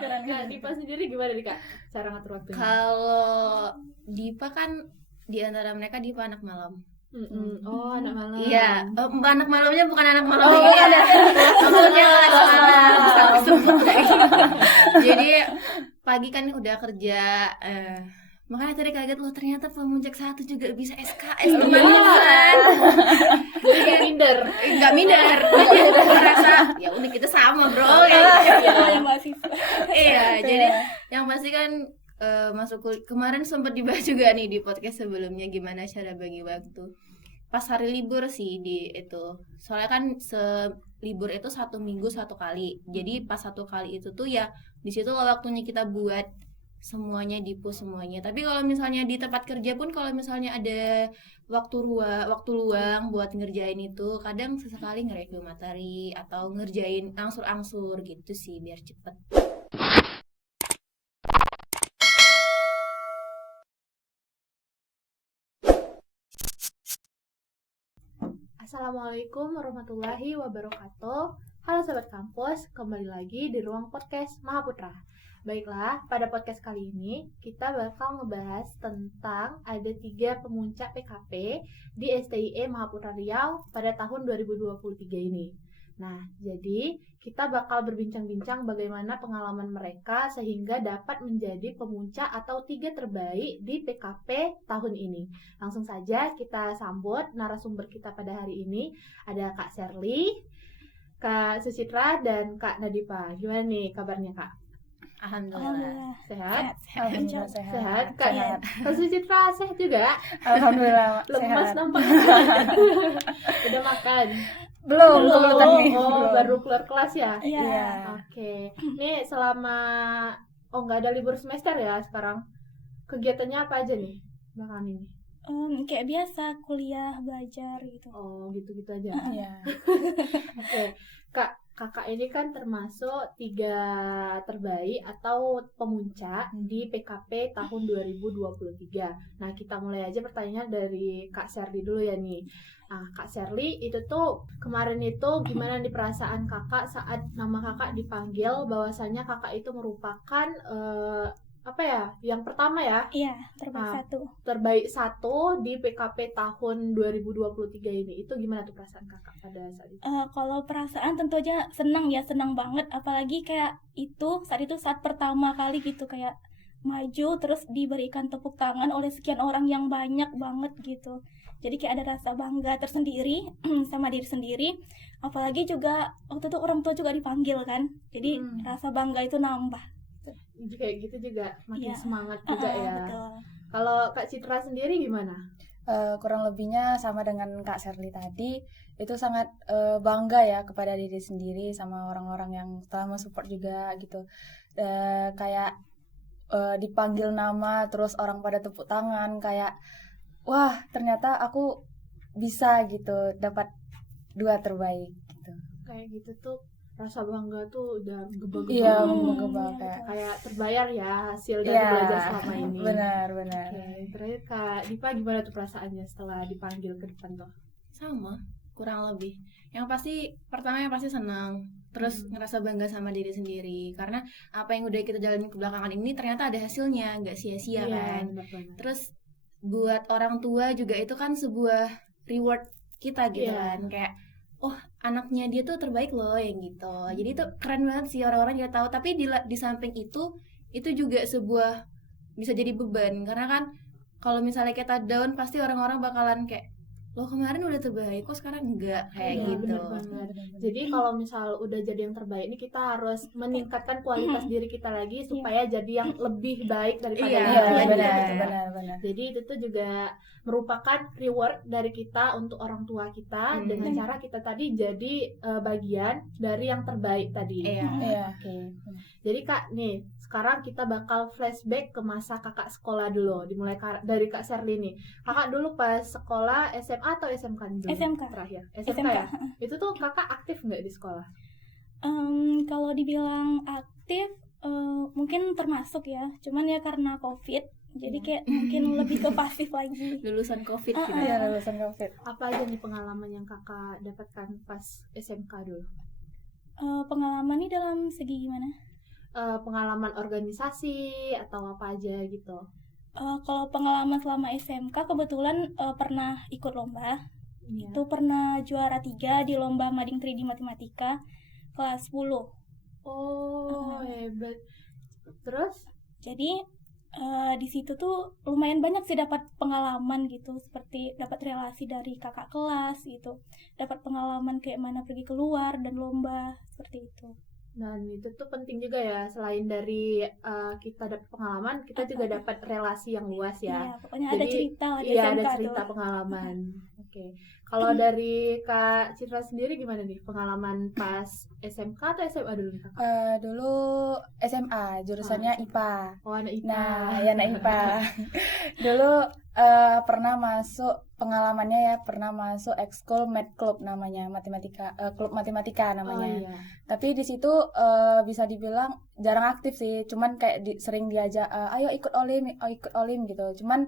Nah, Dipa sendiri gimana nih Kak cara ngatur waktunya? Kalau Dipa kan di antara mereka Dipa anak malam. Oh, anak malam. Iya, anak malamnya bukan anak malam. Oh, iya. Maksudnya kelas malam. Jadi pagi kan udah kerja. Makanya tadi kaget loh, ternyata Pemuncak 1 juga bisa SKS teman-teman. Jadi minder. Enggak minder. Jadi merasa ya udah kita sama, Bro. Yang mahasiswa. Iya, jadi yang pasti kan masuk kemarin sempat dibahas juga nih di podcast sebelumnya gimana cara bagi waktu pas hari libur sih di itu. Soalnya kan libur itu 1 minggu 1 kali. Jadi pas 1 kali itu tuh ya di situ waktunya kita buat semuanya semuanya. Tapi kalau misalnya di tempat kerja pun kalau misalnya ada waktu luang buat ngerjain itu, kadang sesekali nge-review materi atau ngerjain angsur-angsur gitu sih biar cepet. Assalamualaikum warahmatullahi wabarakatuh. Halo Sobat Kampus, kembali lagi di ruang podcast Mahaputra. Baiklah, pada podcast kali ini kita bakal ngebahas tentang ada 3 pemuncak PKP di STIE Mahaputra Riau pada tahun 2023 ini. Nah, jadi kita bakal berbincang-bincang bagaimana pengalaman mereka sehingga dapat menjadi pemuncak atau 3 terbaik di PKP tahun ini. Langsung saja kita sambut narasumber kita pada hari ini. Ada Kak Sherly, Kak Sucitra, dan Kak Nadipa. Gimana nih kabarnya Kak? Alhamdulillah. Sehat? Alhamdulillah Sehat? Kak Sucitra sehat juga? Alhamdulillah Lemas sehat. nampak. Udah makan? Belum tadi. Oh, baru keluar kelas ya? Iya. Oke. Nih selama nggak ada libur semester ya sekarang. Kegiatannya apa aja nih belakangan ini? Kayak biasa kuliah belajar gitu. Oh, gitu-gitu aja. Iya. Oke. Kakak ini kan termasuk 3 terbaik atau pemuncak di PKP tahun 2023. Nah, kita mulai aja pertanyaannya dari Kak Sherly dulu ya nih. Nah, Kak Sherly, itu tuh kemarin itu gimana nih perasaan kakak saat nama kakak dipanggil bahwasannya kakak itu merupakan yang pertama ya, Iya, terbaik terbaik 1 di PKP tahun 2023 ini. Itu gimana tuh perasaan kakak pada saat itu? Kalau perasaan tentu aja senang banget. Apalagi kayak saat pertama kali gitu, kayak maju terus diberikan tepuk tangan oleh sekian orang yang banyak banget gitu. Jadi kayak ada rasa bangga tersendiri sama diri sendiri. Apalagi juga waktu itu orang tua juga dipanggil kan. Jadi rasa bangga itu nambah. Kayak gitu juga makin Iya. semangat juga ya. Betul. Kalau Kak Citra sendiri gimana? Kurang lebihnya sama dengan Kak Sherly tadi, itu sangat bangga ya kepada diri sendiri sama orang-orang yang telah mensupport juga gitu. Kayak dipanggil nama terus orang pada tepuk tangan, kayak wah ternyata aku bisa gitu dapat 2 terbaik gitu. Kayak gitu tuh rasa bangga tuh udah gebag-gebag. Iya, gebag kayak terbayar ya hasil dari belajar selama ini. Benar. Oke, terakhir Kak Dipa gimana tuh perasaannya setelah dipanggil ke depan tuh? Sama, kurang lebih. Yang pasti pertamanya pasti senang, terus ngerasa bangga sama diri sendiri karena apa yang udah kita jalanin ke belakangan ini ternyata ada hasilnya, nggak sia-sia kan. Benar. Terus buat orang tua juga itu kan sebuah reward kita gitu kan, kayak oh anaknya dia tuh terbaik loh yang gitu. Jadi itu keren banget sih, orang-orang juga tahu. Tapi di samping itu juga sebuah bisa jadi beban karena kan kalau misalnya kita down pasti orang-orang bakalan kayak lo kemarin udah terbaik kok sekarang enggak kayak gitu. Benar banget. Jadi kalau misal udah jadi yang terbaik ini kita harus meningkatkan kualitas diri kita lagi supaya jadi yang lebih baik daripada yang lain. Benar. Jadi itu tuh juga merupakan reward dari kita untuk orang tua kita dengan cara kita tadi jadi bagian dari yang terbaik tadi. Iya. Oke. Jadi Kak, nih sekarang kita bakal flashback ke masa kakak sekolah dulu. Dimulai dari Kak Sherly nih. Kakak dulu pas sekolah SMA atau SMK dulu? SMK. Terakhir. SMK ya? Itu tuh kakak aktif nggak di sekolah? Kalau dibilang aktif, mungkin termasuk ya. Cuman ya karena COVID, jadi kayak mungkin lebih ke pasif lagi. Lulusan COVID gitu. Iya, lulusan COVID. Apa aja nih pengalaman yang kakak dapatkan pas SMK dulu? Pengalaman nih dalam segi gimana? pengalaman organisasi atau apa aja gitu? Kalau pengalaman selama SMK kebetulan pernah ikut lomba. Iya. Itu pernah juara 3 di lomba Mading 3D Matematika kelas 10. Oh, hebat. Terus? Jadi di situ tuh lumayan banyak sih dapat pengalaman gitu, seperti dapat relasi dari kakak kelas gitu, dapat pengalaman kayak mana pergi keluar dan lomba seperti itu. Dan itu tuh penting juga ya, selain dari kita dapat pengalaman, kita juga dapat relasi yang luas ya. Iya, pokoknya ada Jadi, cerita lah di iya, SMK ada cerita tuh. pengalaman. Oke. Kalau dari Kak Citra sendiri gimana nih pengalaman pas SMK atau SMA dulu nih Kak? Dulu SMA, jurusannya IPA. Oh, anak IPA. Nah, ya anak IPA. Dulu pernah masuk, pengalamannya ya, pernah masuk ekskul Math Club namanya, matematika, klub matematika namanya. Oh iya. Tapi di situ bisa dibilang jarang aktif sih, cuman kayak sering diajak, ayo ikut olim gitu. Cuman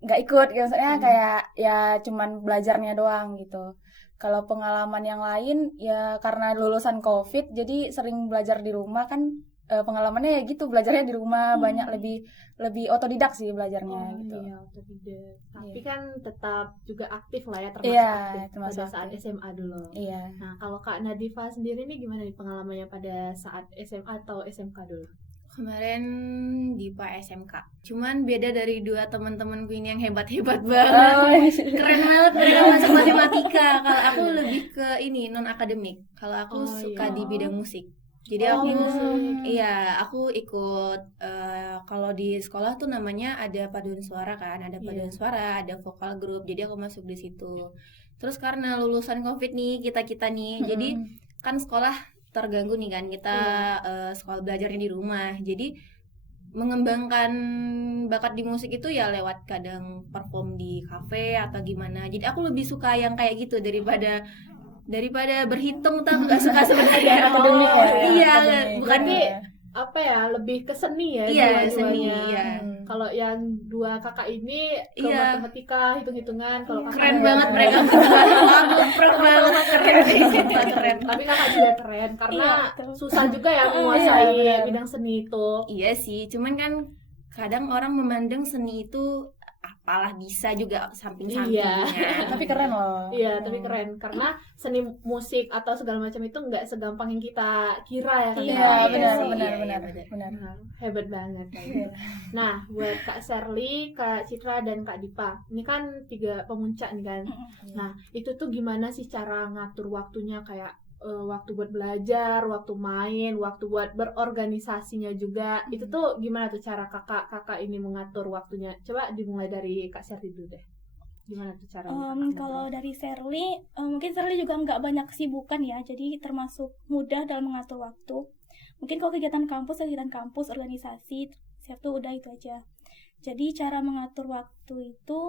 nggak ikut, gitu. Maksudnya kayak ya cuman belajarnya doang gitu. Kalau pengalaman yang lain ya karena lulusan COVID, jadi sering belajar di rumah kan. Pengalamannya ya gitu, belajarnya di rumah banyak, lebih otodidak sih belajarnya gitu. Iya, otodidak. Tapi Iya. kan tetap juga aktif lah ya, termasuk Iya, aktif termasuk pada saat aktif. SMA dulu. Iya. Nah, kalau Kak Nadifa sendiri nih gimana nih pengalamannya pada saat SMA atau SMK dulu? Kemarin di Pak SMK. Cuman beda dari dua teman-temanku ini yang hebat-hebat banget. Keren banget mereka masuk matematika. Kalau aku lebih ke ini non akademik. Kalau aku suka di bidang musik. Jadi aku iya, aku ikut kalau di sekolah tuh namanya ada paduan suara kan, ada paduan suara, ada vokal grup. Jadi aku masuk di situ. Terus karena lulusan COVID nih, kita nih, jadi kan sekolah terganggu nih kan, kita sekolah belajarnya di rumah. Jadi mengembangkan bakat di musik itu ya lewat kadang perform di kafe atau gimana. Jadi aku lebih suka yang kayak gitu daripada berhitung, tak nggak suka sebenarnya. Akademik ya. Iya, Akademik. bukan Berarti apa ya, lebih ke seni ya iya dua-duanya. seni, iya. Kalau yang dua kakak ini ke Iya. matematika, hitung-hitungan. Kalau kakak Keren banget mereka berdua. Keren banget, keren. Tapi kakak juga keren karena Iya, betul. susah juga ya menguasai Iya, bidang seni itu. Iya sih, cuman kan kadang orang memandang seni itu apalah bisa juga samping-sampingnya. Tapi keren loh. Iya, tapi keren karena seni musik atau segala macam itu nggak segampang yang kita kira ya kan. Iya, Iya, Iya benar, sih, benar, iya, benar, benar. benar. Nah, hebat banget. Iya. Nah, buat Kak Sherly, Kak Citra, dan Kak Dipa, ini kan 3 pemuncak nih kan. Nah, itu tuh gimana sih cara ngatur waktunya, kayak waktu buat belajar, waktu main, waktu buat berorganisasinya juga. Itu tuh gimana tuh cara kakak ini mengatur waktunya? Coba dimulai dari Kak Sherly dulu deh. Gimana tuh caranya? Kalau dari Sherly, mungkin Sherly juga nggak banyak kesibukan ya, jadi termasuk mudah dalam mengatur waktu. Mungkin kalau kegiatan kampus, organisasi, siap tuh udah itu aja. Jadi cara mengatur waktu itu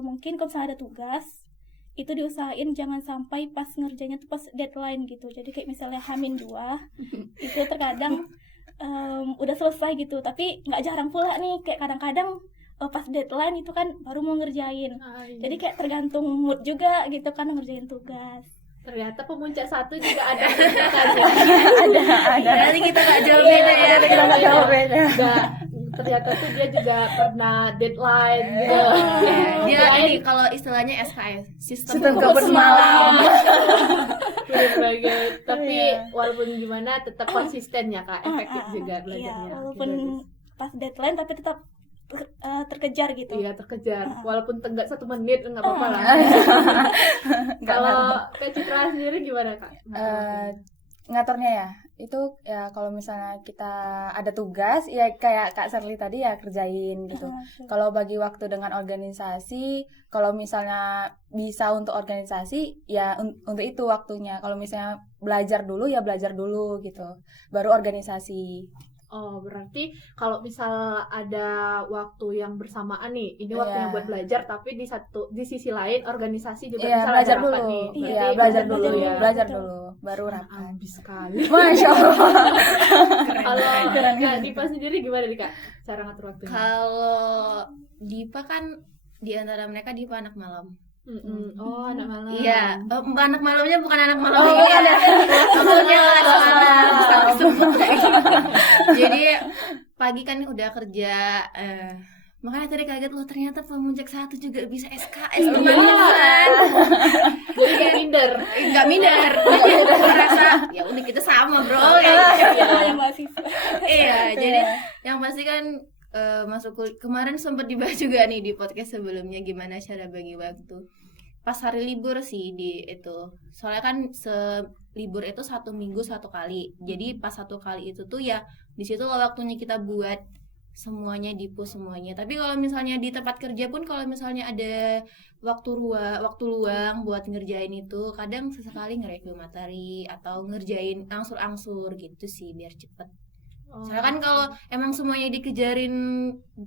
mungkin kalau misalnya ada tugas, itu diusahain jangan sampai pas ngerjainnya tuh pas deadline gitu. Jadi kayak misalnya H-2 itu terkadang udah selesai gitu, tapi nggak jarang pula nih, kayak kadang-kadang pas deadline itu kan baru mau ngerjain. Jadi kayak tergantung mood juga gitu kan ngerjain tugas. Ternyata pemuncak 1 juga ada Ada. Nanti kita nggak jauh beda ya. Kita nggak jauh beda. Enggak, ternyata tuh dia juga pernah deadline gitu. Dia ini kalau istilahnya SKS, sistem Sistem kabut semalam. Bener banget. Tapi Iya. walaupun gimana tetap konsisten ya Kak, efektif juga Iya, belajarnya. walaupun pas deadline tapi tetap terkejar gitu. Iya, terkejar. Walaupun tenggak 1 menit enggak apa-apa lah. Nggak Kalau Kak Citra sendiri gimana Kak? ngaturnya ya itu ya, kalau misalnya kita ada tugas ya kayak Kak Sherly tadi ya kerjain gitu. Kalau bagi waktu dengan organisasi, kalau misalnya bisa untuk organisasi ya untuk itu waktunya. Kalau misalnya belajar dulu ya belajar dulu gitu, baru organisasi. Oh, berarti kalau misal ada waktu yang bersamaan nih, ini waktunya Iya. buat belajar, tapi di sisi lain organisasi juga Iya, misal belajar ada rapat dulu. nih. Iya, Berarti belajar dulu ya. belajar Betul. dulu baru rapat. Ambis sekali. Masya Allah. Kalau Keren. Kak Dipa sendiri gimana nih Kak? Cara ngatur waktunya? Kalau Dipa kan di antara mereka Dipa anak malam. Oh, anak malam. Iya, bukan anak malamnya, bukan anak malam Oh, ini bukan ya. Maksudnya kelas malam sampai sebut kayak gitu. Jadi pagi kan udah kerja, makanya tadi kaget loh ternyata Pemuncak 1 juga bisa SKS teman-teman. Jadi kayak minder. Enggak minder, tapi merasa ya udah kita sama bro. Yang mahasiswa. Iya, jadi yang pasti kan masuk kemarin sempat dibahas juga nih di podcast sebelumnya gimana cara bagi waktu pas hari libur sih di itu, soalnya kan libur itu 1 minggu 1 kali, jadi pas 1 kali itu tuh ya di situ waktunya kita buat semuanya semuanya. Tapi kalau misalnya di tempat kerja pun kalau misalnya ada waktu luang buat ngerjain itu, kadang sesekali nge-review materi atau ngerjain angsur-angsur gitu sih biar cepet. Soalnya kan kalau emang semuanya dikejarin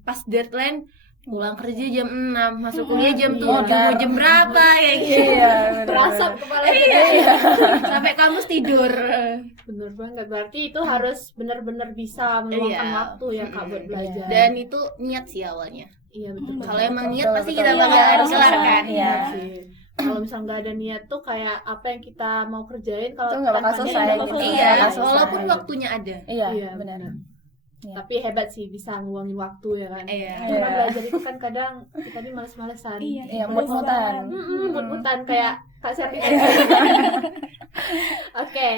pas deadline, pulang kerja jam 6, masuk kuliah jam 7, jam berapa ya gitu. Iya, Terasa kepala Sampai kampus tidur. Bener banget. Berarti itu harus benar-benar bisa meluangkan Iya. waktu ya Kak buat belajar. Dan itu niat sih awalnya. Iya betul. Kalau emang niat Betul, pasti betul. kita Iya, bakalan harus kelar bisa. kan. Iya. sih. Kalau misalnya nggak ada niat tuh kayak apa yang kita mau kerjain kalau Itu nggak bakal tanpa niat selesai nggak bakal gitu. Iya, Nggak selesai. walaupun waktunya ada. Iya, Iya, benar. Iya. Tapi hebat sih bisa nguangin waktu ya kan. Iya. Karena Iya. belajar itu kan kadang kita ini males-malesan. Iya, mut-mutan. Mut-mutan kayak Kak Serti. Oke,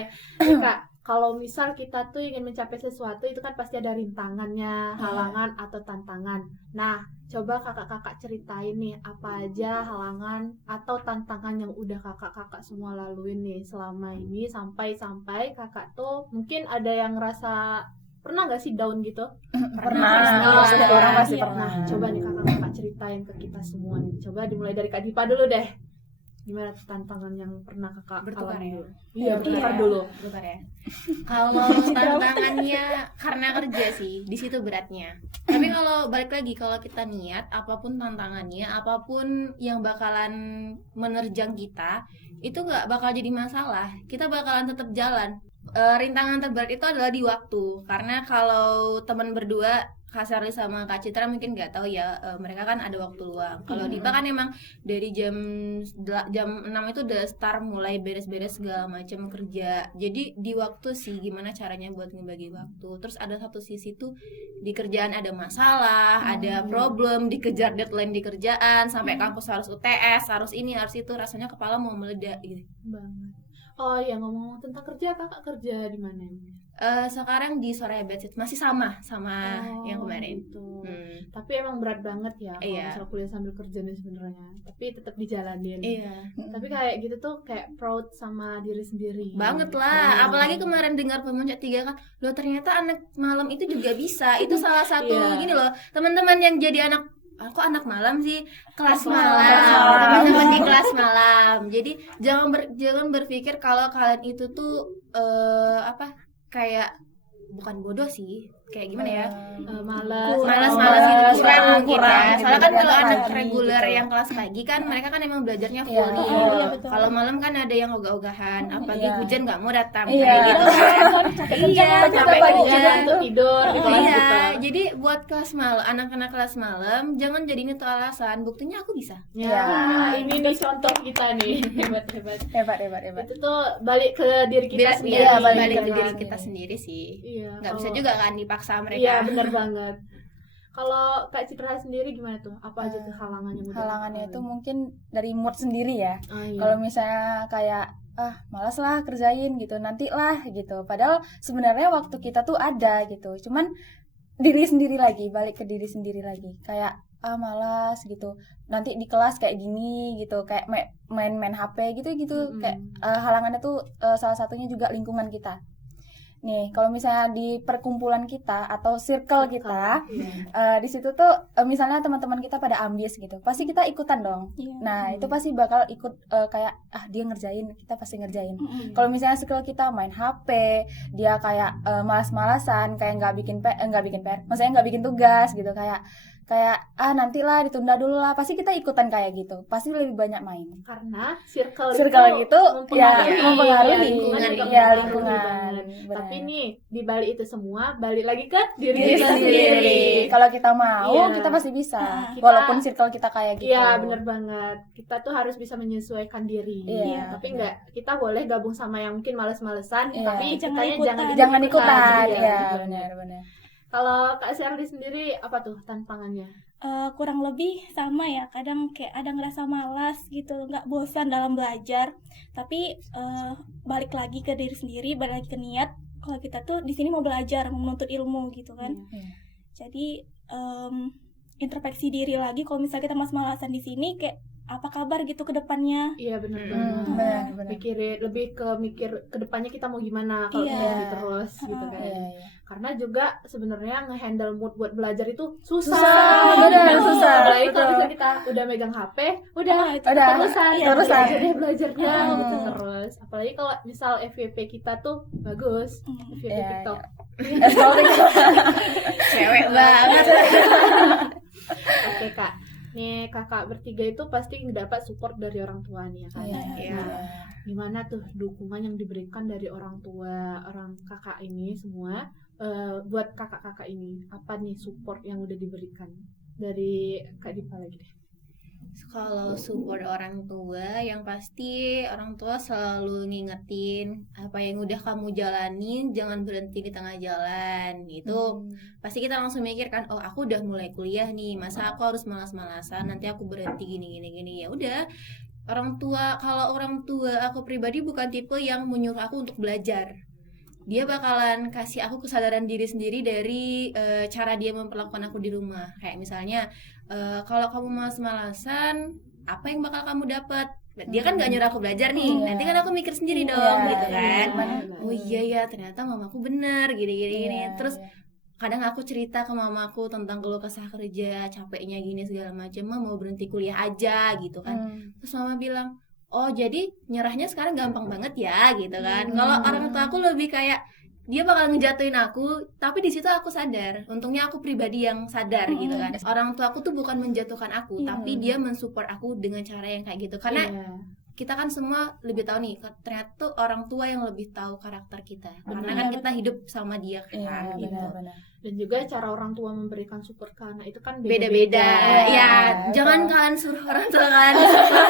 nih, Kak. Kalau misal kita tuh ingin mencapai sesuatu itu kan pasti ada rintangannya, halangan atau tantangan. Nah, coba kakak-kakak ceritain nih apa aja halangan atau tantangan yang udah kakak-kakak semua laluin nih selama ini sampai kakak tuh mungkin ada yang ngerasa pernah nggak sih down gitu? Pernah. Pasti. Setiap orang pasti Iya. pernah. Nah, coba nih kakak-kakak ceritain ke kita semua nih. Coba dimulai dari Kak Dipa dulu deh. Gimana tuh tantangan yang pernah kakak Bertukar alami ya? dulu? Iya, bertukar Iya. dulu. Bentar ya. Kalau tantangannya karena kerja sih, di situ beratnya. Tapi kalau balik lagi, kalau kita niat, apapun tantangannya, apapun yang bakalan menerjang kita, itu nggak bakal jadi masalah. Kita bakalan tetap jalan. Rintangan terberat itu adalah di waktu. Karena kalau teman berdua, Kak Sherly sama Kak Citra mungkin nggak tahu ya, mereka kan ada waktu luang. Kalau Dipa kan emang dari jam 6 itu udah start mulai beres-beres segala macam kerja. Jadi di waktu sih gimana caranya buat ngebagi waktu. Terus ada satu sisi tuh di kerjaan ada masalah, ada problem, dikejar deadline di kerjaan, sampai kampus harus UTS, harus ini, harus itu, rasanya kepala mau meledak gitu. Banget. Oh ya, ngomong tentang kerja, kakak kerja di mana emang? Sekarang di Soraya Bedsit masih sama yang kemarin. Gitu. Tapi emang berat banget ya kalau Iya. misal kuliah sambil kerja nih sebenarnya. Tapi tetap dijalanin. Iya. Tapi kayak gitu tuh kayak proud sama diri sendiri. Banget lah, apalagi kemarin dengar Pemuncak 3 kan, loh ternyata anak malam itu juga bisa. Itu salah satu Iya. gini loh, teman-teman yang jadi aku anak malam sih, kelas malam, malam. teman-teman di kelas malam. Jadi jangan berpikir kalau kalian itu tuh kayak bukan bodoh sih, kayak gimana ya? Malas Malas gitu, kurang mungkin kurang ya. gitu, Soalnya kan kalau belajar anak pagi reguler gitu. yang kelas pagi kan mereka kan emang belajarnya full Iya. nih. Iya, betul. Kalau malam kan ada yang ogah-ogahan, apalagi Iya. hujan nggak mau datang Iya. kayak gitu kan. Iya, Sampai sampai pagi hujan. juga untuk tidur di kelas Iya, gitu. jadi buat kelas malam, anak-anak kelas malam jangan jadiin itu alasan. Buktinya aku bisa. Ya, Iya. ini nih contoh kita nih. Hebat. Hebat. Itu tuh balik ke diri kita sendiri. Iya, balik balik ke ke diri diri kita sendiri sih. Iya. Nggak bisa kalau- juga kan dipaksa mereka. Iya, benar banget. Kalau Kak Citra sendiri gimana tuh? Apa aja tuh halangannya? Halangannya itu mungkin dari mood sendiri ya. Oh, iya. Kalau misalnya kayak malas lah kerjain gitu, nanti lah gitu. Padahal sebenarnya waktu kita tuh ada gitu. Cuman diri sendiri lagi, balik ke diri sendiri lagi. Kayak malas gitu. Nanti di kelas kayak gini gitu, kayak main HP gitu. Kayak halangannya tuh salah satunya juga lingkungan kita. Nih, kalau misalnya di perkumpulan kita atau circle kita, Iya. di situ tuh misalnya teman-teman kita pada ambis gitu, pasti kita ikutan dong. Iya. Nah, itu pasti bakal ikut kayak dia ngerjain, kita pasti ngerjain. Mm-mm. Kalau misalnya skill kita main HP, dia kayak malas-malasan, kayak nggak bikin PR, maksudnya nggak bikin tugas gitu, kayak kayak nantilah ditunda dulu lah, pasti kita ikutan kayak gitu, pasti lebih banyak main Karena circle itu ya mempengaruhi ya lingkungan. banget. Benar. Tapi nih di balik itu semua balik lagi ke diri Diri kita sendiri. sendiri. Kalau kita mau, Iya. kita pasti bisa. Kita- Walaupun circle kita kayak gitu. Iya bener banget. Kita tuh harus bisa menyesuaikan diri. Iya, Tapi kita boleh gabung sama yang mungkin males-malesan. Iya. Tapi Jangan kitanya ikutan. Jangan ikutan. Iya, Ya, bener. benar. Kalau Kak Sherly sendiri apa tuh tantangannya? Kurang lebih sama ya, kadang kayak ada ngerasa malas gitu, nggak bosan dalam belajar, tapi balik lagi ke diri sendiri, balik lagi ke niat kalau kita tuh di sini mau belajar, mau menuntut ilmu gitu kan. Iya. Jadi introspeksi diri lagi, kalau misalnya kita mas-malasan di sini, kayak apa kabar gitu ke depannya. Iya bener Hmm, banget. benar. Mikirin lebih ke ke depannya kita mau gimana kalau Iya. gini terus gitu kan. Iya. Karena juga sebenarnya ngehandle mood buat belajar itu susah. Benar, Gitu. susah, Apalagi kalau betul. misalnya kita udah megang HP, udah Itu Udah. terusan, Iya, terusan terusan. aja deh belajarnya Hmm. gitu terus. Apalagi kalau misal FYP kita tuh bagus, FYP Iya, TikTok. Cewek banget. Oke Kak, nih kakak bertiga itu pasti dapat support dari orang tua nih ya kan? Iya. Gimana tuh dukungan yang diberikan dari orang tua, orang kakak ini semua buat kakak-kakak ini? Apa nih support yang udah diberikan dari Kak Dipa lagi deh? Kalau support orang tua, yang pasti orang tua selalu ngingetin apa yang udah kamu jalanin, jangan berhenti di tengah jalan. Itu pasti kita langsung mikir kan, oh aku udah mulai kuliah nih, masa aku harus malas-malasan, nanti aku berhenti gini. Ya udah, kalau orang tua aku pribadi bukan tipe yang menyuruh aku untuk belajar. Dia bakalan kasih aku kesadaran diri sendiri dari cara dia memperlakukan aku di rumah. Kayak misalnya, kalau kamu malas-malasan, apa yang bakal kamu dapat? Dia kan gak nyuruh aku belajar nih. Iya. Nanti kan aku mikir sendiri dong, Iya, gitu kan. iya. Oh iya ya, ternyata mamaku bener, gini. Iya, Terus kadang aku cerita ke mamaku tentang keluh kesah kerja, capeknya gini segala macam. Mama mau berhenti kuliah aja, gitu kan. Terus mama bilang, oh jadi nyerahnya sekarang gampang banget ya, gitu kan. Kalau orang tua aku lebih kayak dia bakal ngejatuhin aku, tapi di situ aku sadar. Untungnya aku pribadi yang sadar gitu kan. Orang tua aku tuh bukan menjatuhkan aku, tapi dia mensupport aku dengan cara yang kayak gitu. Karena Iya. kita kan semua lebih tahu nih, ternyata tuh orang tua yang lebih tahu karakter kita. Karena kan kita hidup sama dia kan, gitu. benar. Dan juga cara orang tua memberikan support ke anak itu kan Beda-beda. beda-beda. Ya, jangan kalian suruh orang tua kalian support.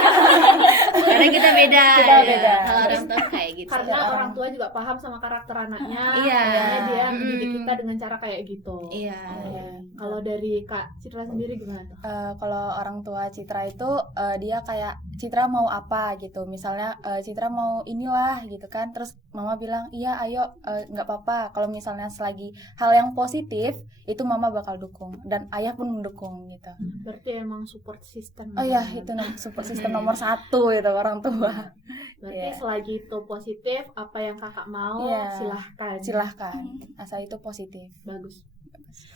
Karena kita beda. Kita ya. beda. Kalau orang tua kayak gitu. Karena orang tua juga paham sama karakter anaknya. Iya. Makanya dia Mm-mm. mendidik kita dengan cara kayak gitu. Iya. Oke. Kalau dari Kak Citra sendiri gimana tuh? Kalau orang tua Citra itu dia kayak Citra mau apa gitu, misalnya Citra mau inilah gitu kan, terus mama bilang iya ayo nggak apa-apa. Kalau misalnya selagi hal yang positif itu mama bakal dukung dan ayah pun mendukung gitu. Berarti emang support system. Oh iya, itu support system nomor 1 itu orang tua. Berarti Iya. selagi itu positif, apa yang kakak mau Iya. silahkan. Silahkan, asal itu positif. Bagus.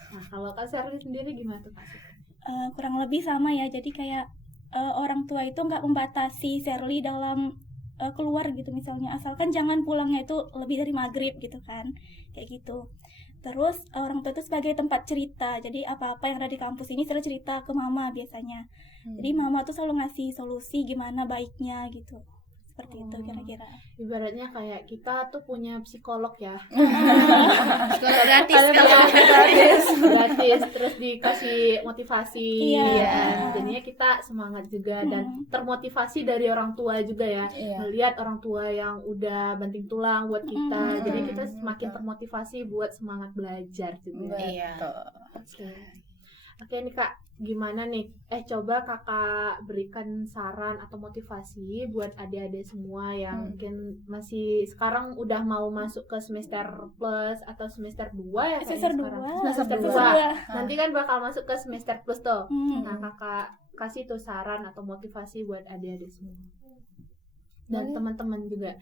Nah kalau Kak Sherly sendiri gimana tuh Kak? Kurang lebih sama ya, jadi kayak orang tua itu nggak membatasi Sherly dalam keluar gitu misalnya, asalkan jangan pulangnya itu lebih dari maghrib gitu kan, kayak gitu. Terus orang tua itu sebagai tempat cerita, jadi apa-apa yang ada di kampus ini selalu cerita ke mama biasanya. Jadi mama tuh selalu ngasih solusi gimana baiknya gitu, seperti itu kira-kira. Ibaratnya kayak kita tuh punya psikolog ya. Kalau gratis, Ada kalau Gratis terus dikasih motivasi. Iya. kan. Jadinya kita semangat juga dan termotivasi dari orang tua juga ya. Iya. Melihat orang tua yang udah banting tulang buat kita. Jadi kita semakin Betul. termotivasi buat semangat belajar juga. Iya. Betul. Oke nih Kak, gimana nih? Coba Kakak berikan saran atau motivasi buat adik-adik semua yang mungkin masih sekarang udah mau masuk ke semester plus atau semester 2 ya kayaknya Semester sekarang. 2. Semester Semester 2. Nanti kan bakal masuk ke semester plus tuh. Hmm. Nah, Kakak kasih tuh saran atau motivasi buat adik-adik semua. Dan Boleh. teman-teman juga.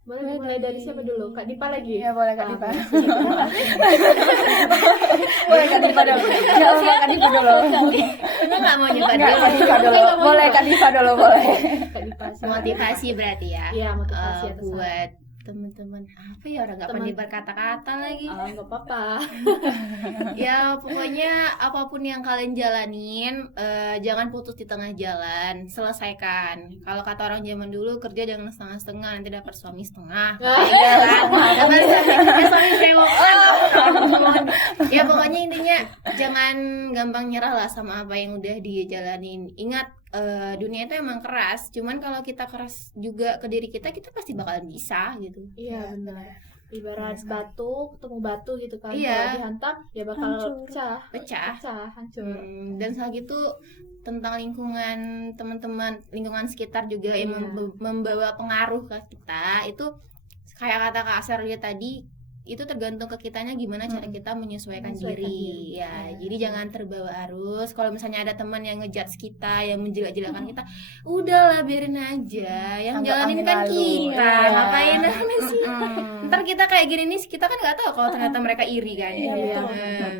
Boleh Boleh mulai dari siapa dulu? Kak Dipa lagi? Iya, boleh Kak Ah, Dipa. boleh. Boleh Kak Dipa dulu. Ya udah Kak Dipa dulu. Emang nggak mau nyoba Enggak, dulu? Kak Dipa dulu. Boleh Kak Dipa dulu, boleh. Kak Dipa silakan. Motivasi berarti ya. Iya, motivasi Eh, atau saran. buat teman-teman apa ya, orang nggak Teman- pandai berkata-kata lagi. Nggak apa-apa. Ya pokoknya apapun yang kalian jalanin, jangan putus di tengah jalan, selesaikan. Kalau kata orang zaman dulu, kerja jangan setengah-setengah, nanti dapat suami setengah. Iya kan? Dapat suami sewokan. Ya pokoknya intinya jangan gampang nyerah lah sama apa yang udah dijalanin. Ingat, dunia itu emang keras, cuman kalau kita keras juga ke diri kita pasti bakalan bisa gitu. Iya benar. Ibarat batu ketemu batu gitu kan. Iya. Kalau dihantam ya bakal Hancur. pecah, hancur. Dan saat itu tentang lingkungan teman-teman, lingkungan sekitar juga yang Iya. membawa pengaruh ke kita. Itu kayak kata Kak Serlia tadi, itu tergantung ke kitanya gimana cara kita menyesuaikan diri. Ya, jadi jangan terbawa arus. Kalau misalnya ada teman yang ngejudge kita, yang menjelek-jelekan kita, udahlah biarin aja. Yang Anggap jalanin angin kan lalu. kita. Iya. Ngapain namanya sih? Ntar kita kayak gini nih, kita kan nggak tahu kalau ternyata mereka iri kan. Iya, Iya, betul. benar.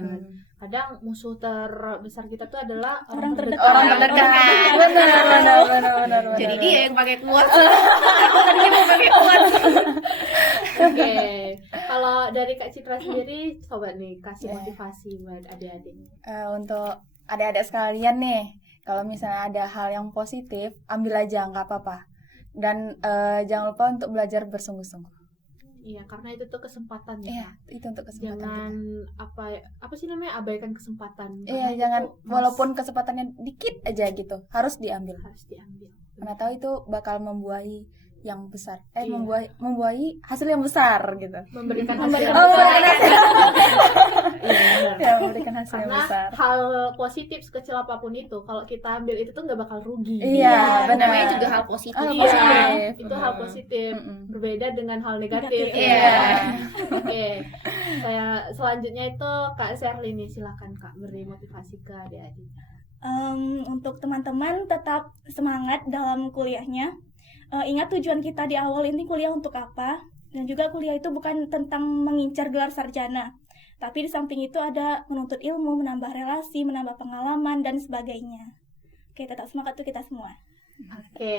Kadang musuh terbesar kita tuh adalah Orang terdekat. Orang terdekat. Benar. Jadi dia yang pakai kuat. Aku tadinya mau pakai kuat. Oke. Kalau dari Kak Citra sendiri, coba nih kasih motivasi buat adik-adik. Untuk adik-adik sekalian nih, kalau misalnya ada hal yang positif, ambil aja, nggak apa-apa. Dan jangan lupa untuk belajar bersungguh-sungguh. Iya, karena itu tuh kesempatan ya. Iya, itu untuk kesempatan Jangan kita. apa sih namanya, abaikan kesempatan. Iya, Karena jangan itu walaupun kesempatannya dikit aja gitu, harus diambil. harus diambil. Mana tahu itu bakal membuahi yang besar. Iya. Membuahi hasil yang besar gitu. Memberikan hasil Memberikan yang besar. Iya, benar. Ya, memberikan hasil yang Karena besar. hal positif sekecil apapun itu, kalau kita ambil itu tuh nggak bakal rugi. Iya, benar. Namanya juga hal positif. Hal Iya, positif. itu hal positif. Mm-mm. Berbeda dengan hal negatif. Negatif. Iya. Oke, saya selanjutnya itu Kak Sherly nih, silakan Kak beri motivasi ke adik-adik. Untuk teman-teman tetap semangat dalam kuliahnya. Ingat tujuan kita di awal ini kuliah untuk apa, dan juga kuliah itu bukan tentang mengincar gelar sarjana, tapi di samping itu ada menuntut ilmu, menambah relasi, menambah pengalaman, dan sebagainya. Oke, tetap semangat tuh kita semua. Oke,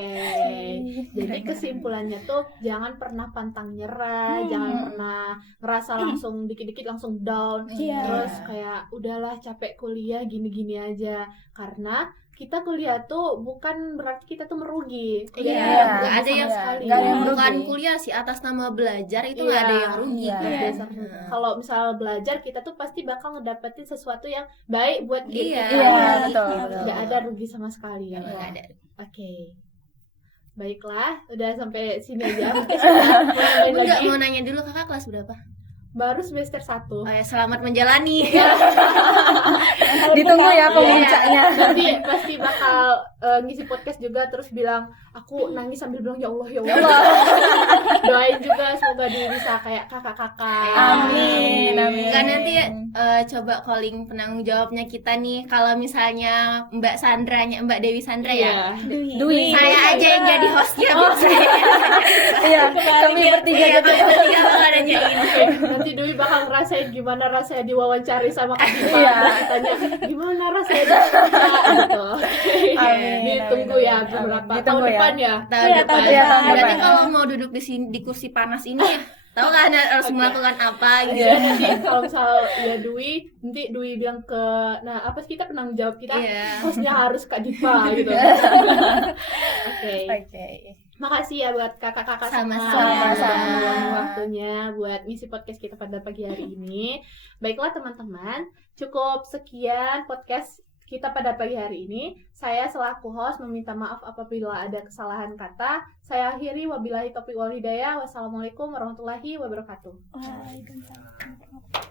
jadi kesimpulannya tuh jangan pernah pantang nyerah, jangan pernah ngerasa langsung dikit-dikit langsung down, Iya. terus kayak udahlah capek kuliah gini-gini aja, karena kita kuliah tuh bukan berarti kita tuh merugi. Kuliah Iya, tuh nggak ada sama yang sekali. nggak ada yang bukan rugi. kuliah sih, atas nama belajar itu Iya. nggak ada yang rugi. Iya. kan? Dasarnya. Kalau misal belajar kita tuh pasti bakal ngedapetin sesuatu yang baik buat diri Iya. kita. Iya, betul. Tidak ada rugi sama sekali ya. Nggak ada. Oke. Baiklah, udah sampai sini aja. Mungkin sudah mau nambahin Enggak, lagi. mau nanya dulu, kakak kelas berapa? Baru semester 1. Oh ya, selamat menjalani. Ditunggu ya Iya. pemuncaknya. Nanti pasti bakal ngisi podcast juga terus bilang aku nangis sambil bilang ya Allah ya Allah. Doain juga semoga dia bisa kayak kakak-kakak. Amin, amin. Enggak, nanti coba calling penanggung jawabnya kita nih. Kalau misalnya Mbak Sandranya, Mbak Dewi Sandra ya. Dwi. Saya aja yang jadi hostnya biasanya. Iya, kami bertiga Iya, gitu. kami bertiga bakal nanyain. Oke, nanti Dwi bakal ngerasain gimana rasanya diwawancari sama Kak Diva. Iya. Terus ditanya gimana rasanya diwawancara gitu. Amin, Ditunggu amin, ya amin. beberapa Ditunggu tahun ya. depan ya. Tahun Iya, depan. tahun depan. Berarti Iya. kalau mau duduk di sini di kursi panas ini ya, tahu kan harus melakukan apa gitu. Iya, nanti kalau misal ya Dwi, nanti Dwi bilang ke, nah apa sih kita penanggung jawab kita, Iya. hostnya harus Kak Diva gitu. Oke, Oke. makasih ya buat kakak-kakak Sama-sama. meluangkan waktunya buat ngisi podcast kita pada pagi hari ini. Baiklah teman-teman, cukup sekian podcast kita pada pagi hari ini. Saya selaku host meminta maaf apabila ada kesalahan kata. Saya akhiri, wabillahi taufiq wal hidayah. Wassalamualaikum warahmatullahi wabarakatuh. Waalaikumsalam.